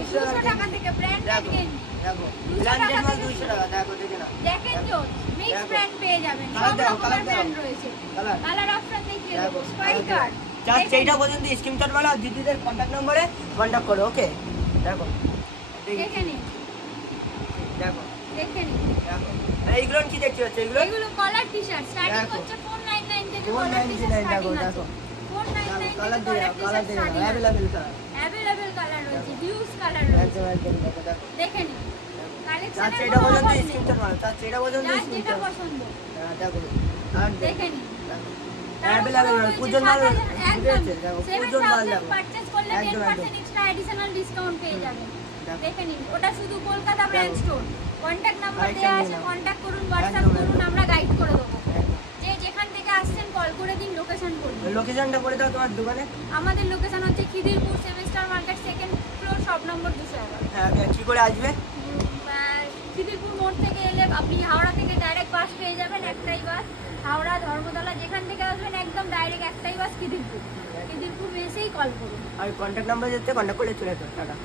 200 টাকা থেকে ব্র্যান্ডেড গেঞ্জি দেখো ব্র্যান্ডেড মাল 200 টাকা দেখো দেখে না দেখেন তো মিক্স ব্র্যান্ড পেয়ে যাবেন সব রকমের ব্র্যান্ড রয়েছে কালার অপশন দেখিয়ে দেবো স্পাইকার চার্জ এইটা পর্যন্ত স্ক্রিনশট মারো আর দিদিদের কন্টাক্ট নম্বরে কন্টাক্ট করো ওকে দেখো দেখে নিন দেখো দেখে নিন দেখো এইগুলো কি দেখতে পাচ্ছ এগুলো কলার টি-শার্ট স্টার্টিং হচ্ছে 499 থেকে কলার টি-শার্ট স্টার্টিং আছে 499 কালার দিয়ে কালার দিয়ে अवेलेबल কালার রয়েছে ডিউস কালার রয়েছে একদম দেখো দেখে নিন কালেকশন চার্জ এইটা পর্যন্ত স্ক্রিনশট মারো চার্জ এইটা পর্যন্ত যেটা পছন্দ দেখো আর দেখে নিন अवेलेबल পূজন মাল দেখো পূজন মাল দেখো পারচেজ করলে 10% এক্সট্রা এডিশনাল ডিসকাউন্ট পেয়ে যাবেন দেখে নিন ওটা শুধু Kolkata brand store contact number দেওয়া আছে কন্টাক্ট করুন WhatsApp করুন আমরা গাইড করে দেব যে যেখান থেকে আসছেন কল করে দিন লোকেশন বলুন লোকেশনটা বলে দাও তোমার দোকানে আমাদের লোকেশন হচ্ছে Khidirpur 7 star market second floor shop number 211 হ্যাঁ কি করে আসবে খিদিরপুর মোড় থেকে এলে আপনি হাওড়া থেকে ডাইরেক্ট বাস পেয়ে যাবেন একটাই বাস হাওড়া ধর্মতলা যেখান থেকে আসবেন একদম ডাইরেক্ট একটাই বাস খিদিরপুর এসেই কল করুন আর কন্টাক্ট নাম্বার যেতে কন্টাক্ট করে চলে আসো টাটা